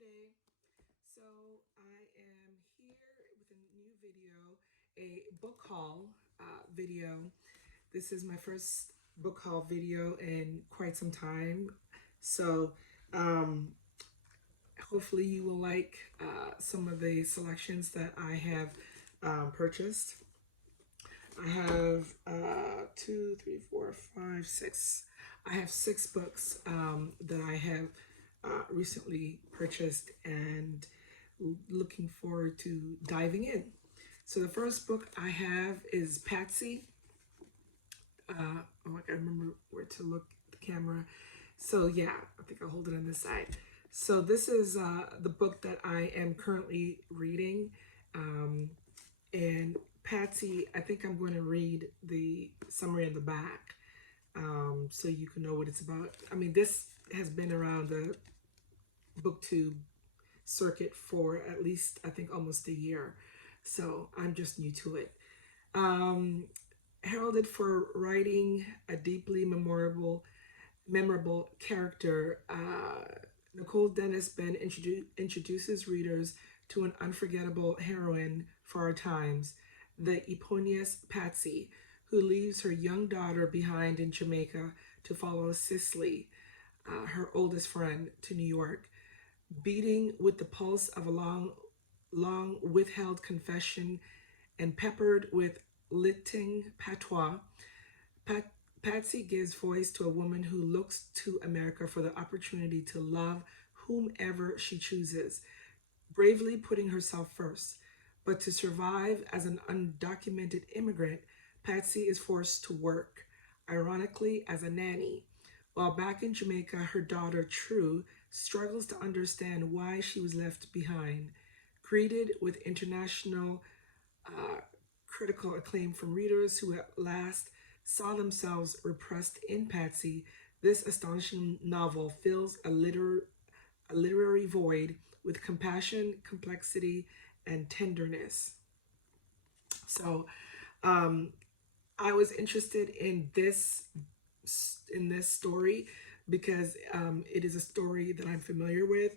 day. So I am here with a new video, a book haul video. This is my first book haul video in quite some time. So um, hopefully you will like some of the selections that I have purchased. I have two, three, four, five, six. I have six books that I have recently purchased and looking forward to diving in. So the first book I have is Patsy. Oh, I gotta remember where to look at the camera. So yeah, I think I'll hold it on this side. So this is the book that I am currently reading. And Patsy, I think I'm going to read the summary in the back so you can know what it's about. I mean, this has been around the booktube circuit for at least, I think, almost a year. So I'm just new to it. Heralded for writing a deeply memorable character, Nicole Dennis Ben introduces readers to an unforgettable heroine for our times, the eponymous Patsy, who leaves her young daughter behind in Jamaica to follow Cicely, her oldest friend, to New York. Beating with the pulse of a long withheld confession and peppered with lilting patois, Patsy gives voice to a woman who looks to America for the opportunity to love whomever she chooses, bravely putting herself first. But to survive as an undocumented immigrant, Patsy is forced to work, ironically, as a nanny. While back in Jamaica, her daughter, True, struggles to understand why she was left behind. Greeted with international critical acclaim from readers who at last saw themselves repressed in Patsy, this astonishing novel fills a literary void with compassion, complexity, and tenderness. So I was interested in this story because it is a story that I'm familiar with,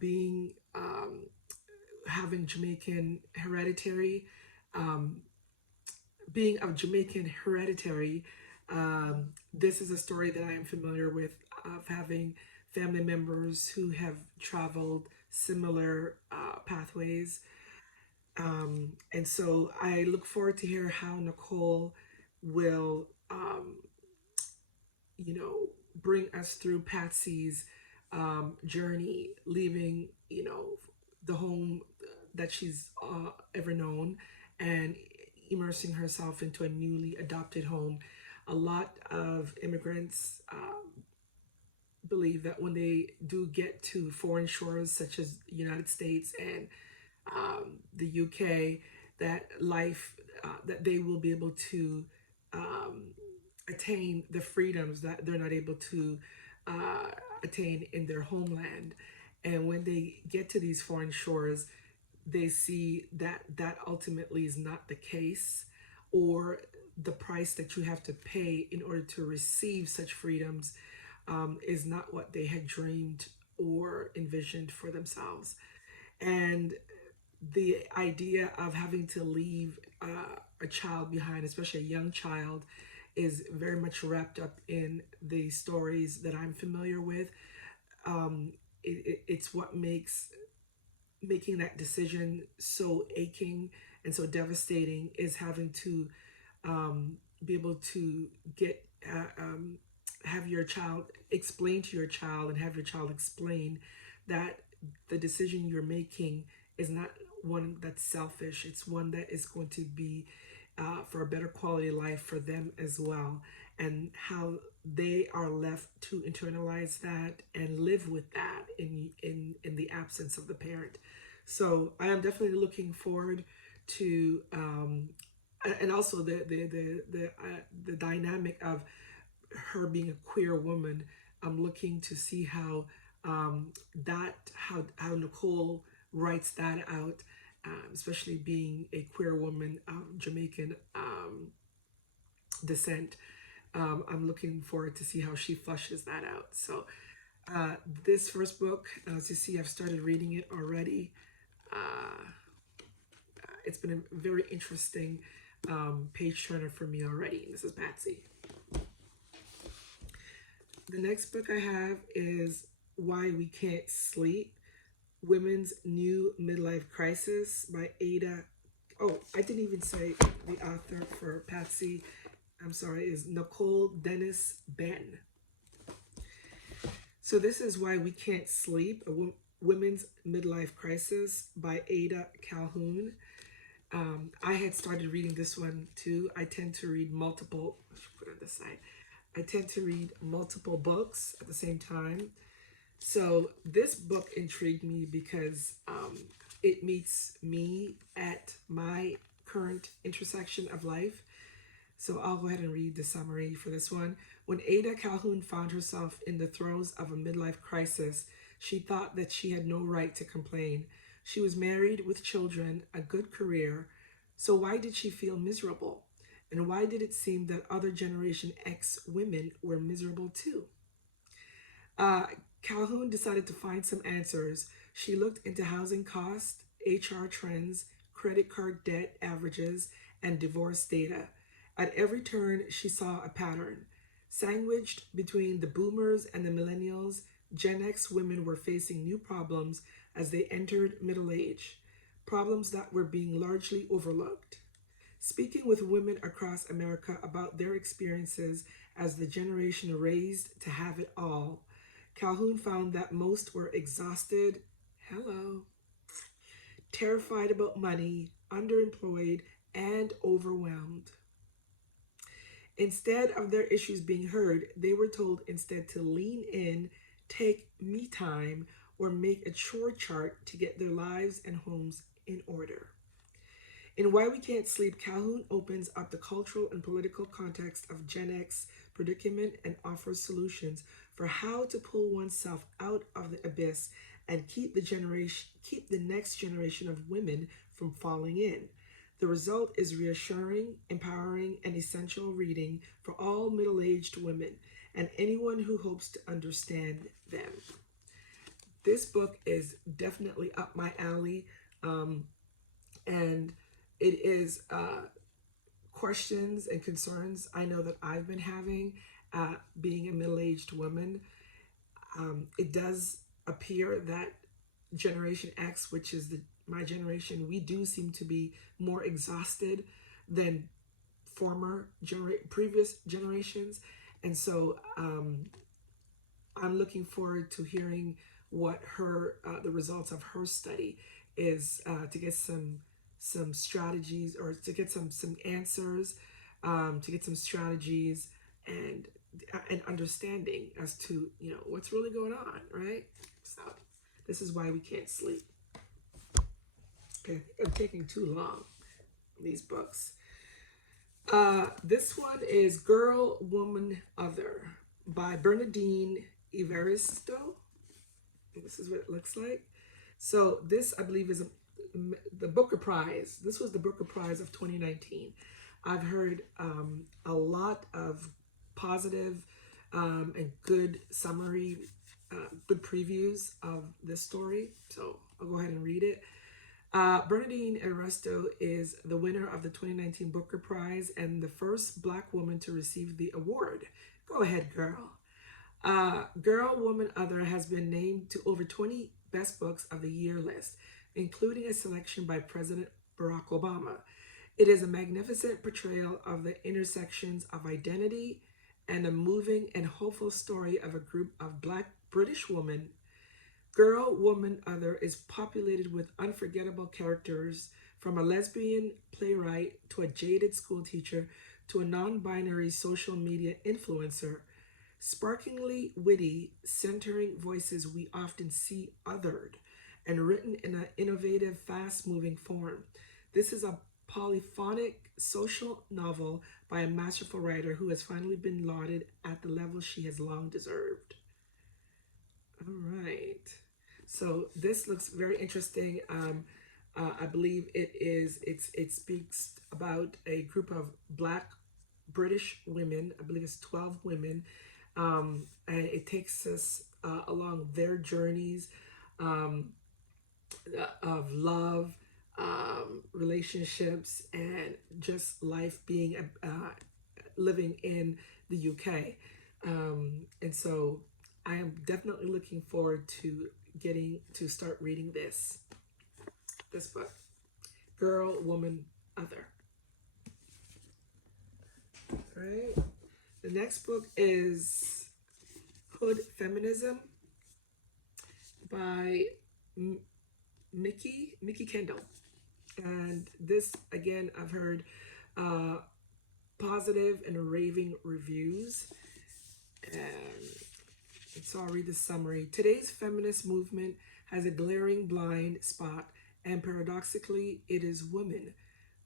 being having Jamaican hereditary, being of Jamaican hereditary. This is a story that I am familiar with, of having family members who have traveled similar pathways. And so I look forward to hear how Nicole will, bring us through Patsy's journey, leaving, the home that she's ever known and immersing herself into a newly adopted home. A lot of immigrants believe that when they do get to foreign shores such as the United States and the UK, that life, that they will be able to attain the freedoms that they're not able to attain in their homeland. And when they get to these foreign shores, they see that that ultimately is not the case, or the price that you have to pay in order to receive such freedoms is not what they had dreamed or envisioned for themselves. And the idea of having to leave a child behind, especially a young child, is very much wrapped up in the stories that I'm familiar with. It's what makes making that decision so aching and so devastating, is having to be able to get have your child explain to your child, and have your child explain that the decision you're making is not one that's selfish. It's one that is going to be for a better quality life for them as well, and how they are left to internalize that and live with that in the absence of the parent. So I am definitely looking forward to and also the dynamic of her being a queer woman. I'm looking to see how how Nicole writes that out, especially being a queer woman of Jamaican descent. I'm looking forward to see how she flushes that out. So Uh, this first book, as you see, I've started reading it already. Uh, it's been a very interesting page turner for me already. This is Patsy. The next book I have is Why We Can't Sleep, Women's New Midlife Crisis by Ada. Oh, I didn't even say the author for Patsy. I'm sorry, is Nicole Dennis Ben. So this is Why We Can't Sleep, a Women's Midlife Crisis by Ada Calhoun. I had started reading this one too. I tend to read multiple, I should put it on this side. I tend to read multiple books at the same time. So this book intrigued me because it meets me at my current intersection of life. So I'll go ahead and read the summary for this one. When Ada Calhoun found herself in the throes of a midlife crisis, she thought that she had no right to complain. She was married with children, a good career. So why did she feel miserable? And why did it seem that other Generation X women were miserable too? Uh, Calhoun decided to find some answers. She looked into housing costs, HR trends, credit card debt averages, and divorce data. At every turn, she saw a pattern. Sandwiched between the boomers and the millennials, Gen X women were facing new problems as they entered middle age, problems that were being largely overlooked. Speaking with women across America about their experiences as the generation raised to have it all, Calhoun found that most were exhausted, hello, terrified about money, underemployed, and overwhelmed. Instead of their issues being heard, they were told instead to lean in, take me time, or make a chore chart to get their lives and homes in order. In Why We Can't Sleep, Calhoun opens up the cultural and political context of Gen X predicament and offers solutions for how to pull oneself out of the abyss and keep the next generation of women from falling in. The result is reassuring, empowering, and essential reading for all middle-aged women and anyone who hopes to understand them. This book is definitely up my alley, and it is questions and concerns I know that I've been having being a middle-aged woman. It does appear that Generation X, which is my generation, we do seem to be more exhausted than previous generations, and so I'm looking forward to hearing what the results of her study is, to get some strategies, or to get some answers, to get some strategies and understanding as to what's really going on, right? So this is Why We Can't Sleep. Okay, I think I'm taking too long on these books. This one is Girl, Woman, Other by Bernadine Evaristo. This is what it looks like. So this, I believe, is the Booker Prize. This was the Booker Prize of 2019. I've heard a lot of positive and good summary, good previews of this story. So I'll go ahead and read it. Bernadine Evaristo is the winner of the 2019 Booker Prize and the first Black woman to receive the award. Go ahead, girl. Girl, Woman, Other has been named to over 20 Best Books of the Year list, including a selection by President Barack Obama. It is a magnificent portrayal of the intersections of identity and a moving and hopeful story of a group of Black British women. Girl, Woman, Other is populated with unforgettable characters, from a lesbian playwright to a jaded schoolteacher to a non-binary social media influencer. Sparkingly witty, centering voices we often see othered, and written in an innovative, fast-moving form. This is a polyphonic social novel by a masterful writer who has finally been lauded at the level she has long deserved. All right. So this looks very interesting. I believe it speaks about a group of Black British women. I believe it's 12 women. And it takes us along their journeys um, of love, relationships, and just life being living in the UK. And so I am definitely looking forward to getting to start reading this book, Girl, Woman, Other. All right. The next book is Hood Feminism by Mickey Kendall. And this, again, I've heard uh, positive and raving reviews. And so I'll read the summary. Today's feminist movement has a glaring blind spot, and paradoxically, it is women.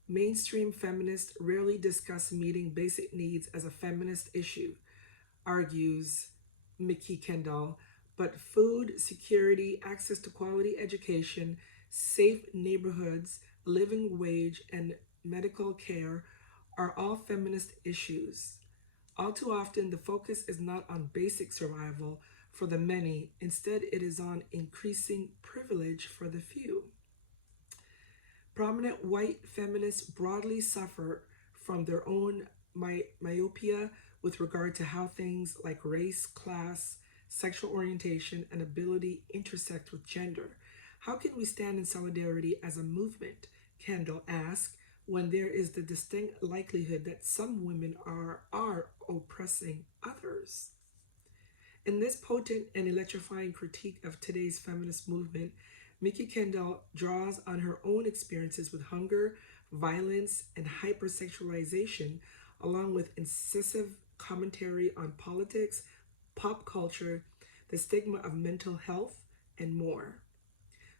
Mainstream feminists rarely discuss meeting basic needs as a feminist issue, argues Mickey Kendall, but food security, access to quality education, safe neighborhoods, living wage, and medical care are all feminist issues. All too often, the focus is not on basic survival for the many, instead, it is on increasing privilege for the few. Prominent white feminists broadly suffer from their own myopia with regard to how things like race, class, sexual orientation, and ability intersect with gender. How can we stand in solidarity as a movement, Kendall asked, when there is the distinct likelihood that some women are oppressing others? In this potent and electrifying critique of today's feminist movement, Mickey Kendall draws on her own experiences with hunger, violence, and hypersexualization, along with incisive commentary on politics, pop culture, the stigma of mental health, and more.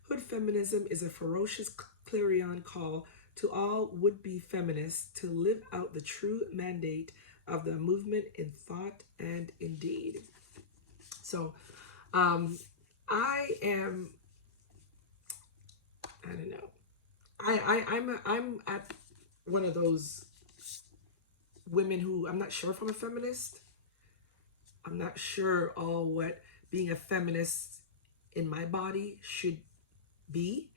Hood feminism is a ferocious clarion call to all would-be feminists to live out the true mandate of the movement in thought and in deed. So, I am. I don't know. I'm at one of those women who I'm not sure if I'm a feminist. I'm not sure all what being a feminist in my body should be,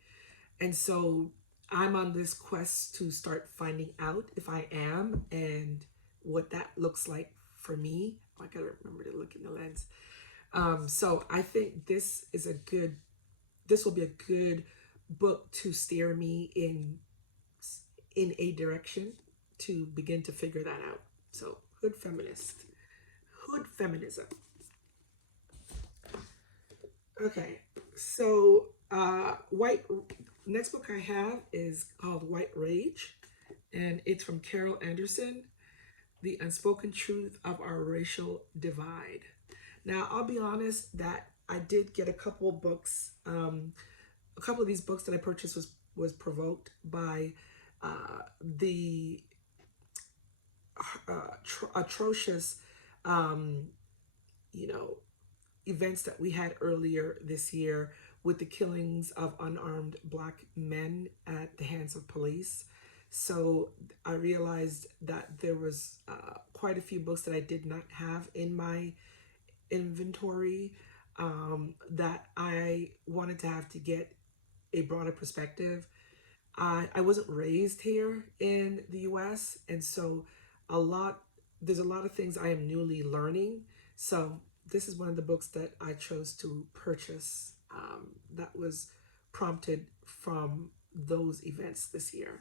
and so I'm on this quest to start finding out if I am and what that looks like for me. I gotta remember to look in the lens. So I think this will be a good book to steer me in a direction to begin to figure that out. So hood feminism. Okay, so white. Next book I have is called White Rage, and it's from Carol Anderson, The Unspoken Truth of Our Racial Divide. Now, I'll be honest that I did get a couple of books. A couple of these books that I purchased was provoked by the atrocious, um, you know, events that we had earlier this year with the killings of unarmed Black men at the hands of police. So I realized that there was quite a few books that I did not have in my inventory that I wanted to have to get a broader perspective. I wasn't raised here in the US, and so there's a lot of things I am newly learning. So this is one of the books that I chose to purchase that was prompted from those events this year.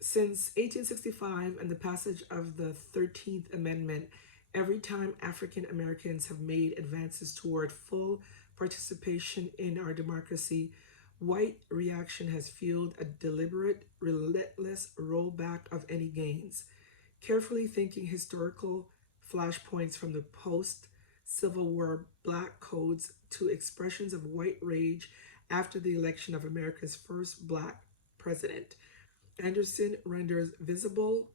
Since 1865 and the passage of the 13th Amendment, every time African Americans have made advances toward full participation in our democracy, white reaction has fueled a deliberate, relentless rollback of any gains. Carefully thinking historical flashpoints from the post-Civil War Black codes to expressions of white rage after the election of America's first Black president, Anderson renders visible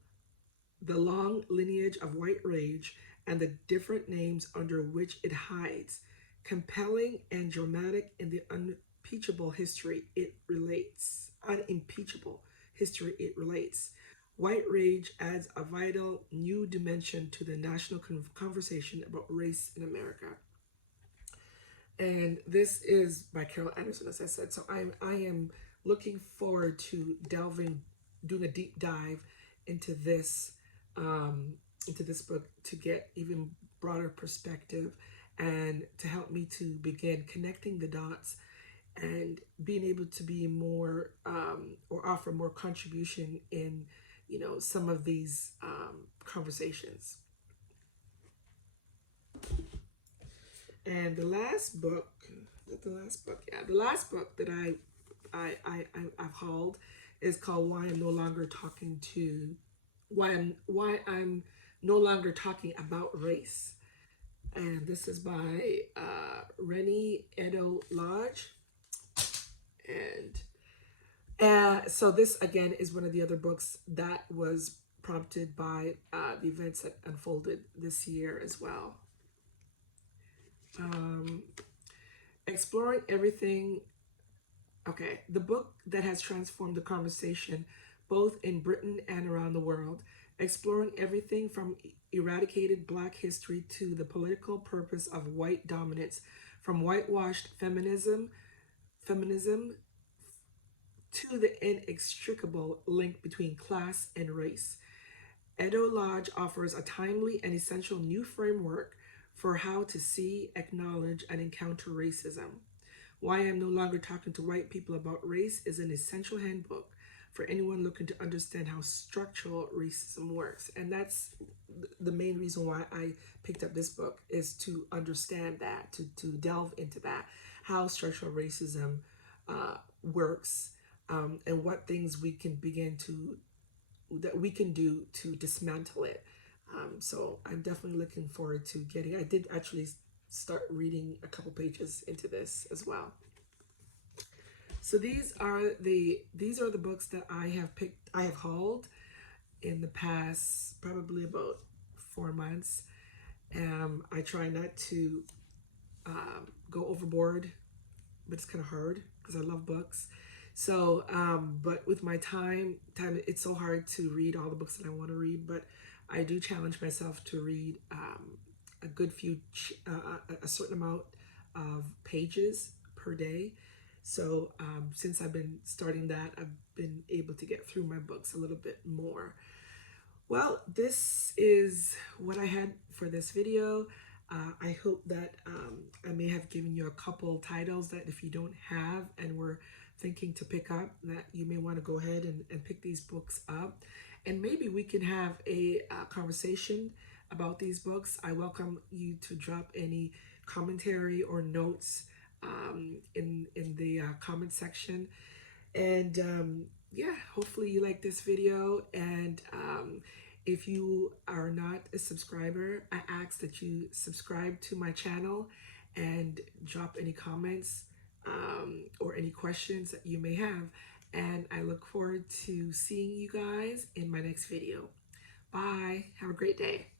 the long lineage of white rage and the different names under which it hides, compelling and dramatic in the unimpeachable history it relates. White rage adds a vital new dimension to the national conversation about race in America. And this is by Carol Anderson, as I said. So I am looking forward to doing a deep dive into this book to get even broader perspective and to help me to begin connecting the dots and being able to be more or offer more contribution in some of these conversations. And the last book, the last book, yeah, the last book that I've hauled is called "Why I'm No Longer Talking to Why I'm No Longer Talking About Race," and this is by Rennie Edo Lodge. And so this again is one of the other books that was prompted by the events that unfolded this year as well. Exploring everything. Okay, the book that has transformed the conversation both in Britain and around the world, exploring everything from eradicated Black history to the political purpose of white dominance, from whitewashed feminism to the inextricable link between class and race. Edo Lodge offers a timely and essential new framework for how to see, acknowledge, and encounter racism. Why I'm No Longer Talking to White People About Race is an essential handbook for anyone looking to understand how structural racism works. And that's the main reason why I picked up this book, is to understand that, to delve into that, how structural racism works, and what things we can do to dismantle it. So I'm definitely looking forward to getting. I did actually start reading a couple pages into this as well. So these are the books that I have hauled in the past probably about 4 months. I try not to go overboard, but it's kind of hard because I love books. So, but with my time, it's so hard to read all the books that I want to read. But I do challenge myself to read a good few, a certain amount of pages per day. So, since I've been starting that, I've been able to get through my books a little bit more. Well, this is what I had for this video. I hope that I may have given you a couple titles that if you don't have and were thinking to pick up, that you may want to go ahead and pick these books up. And maybe we can have a conversation about these books. I welcome you to drop any commentary or notes in the comment section. And yeah, hopefully you like this video. And if you are not a subscriber, I ask that you subscribe to my channel and drop any comments or any questions that you may have. And I look forward to seeing you guys in my next video. Bye. Have a great day.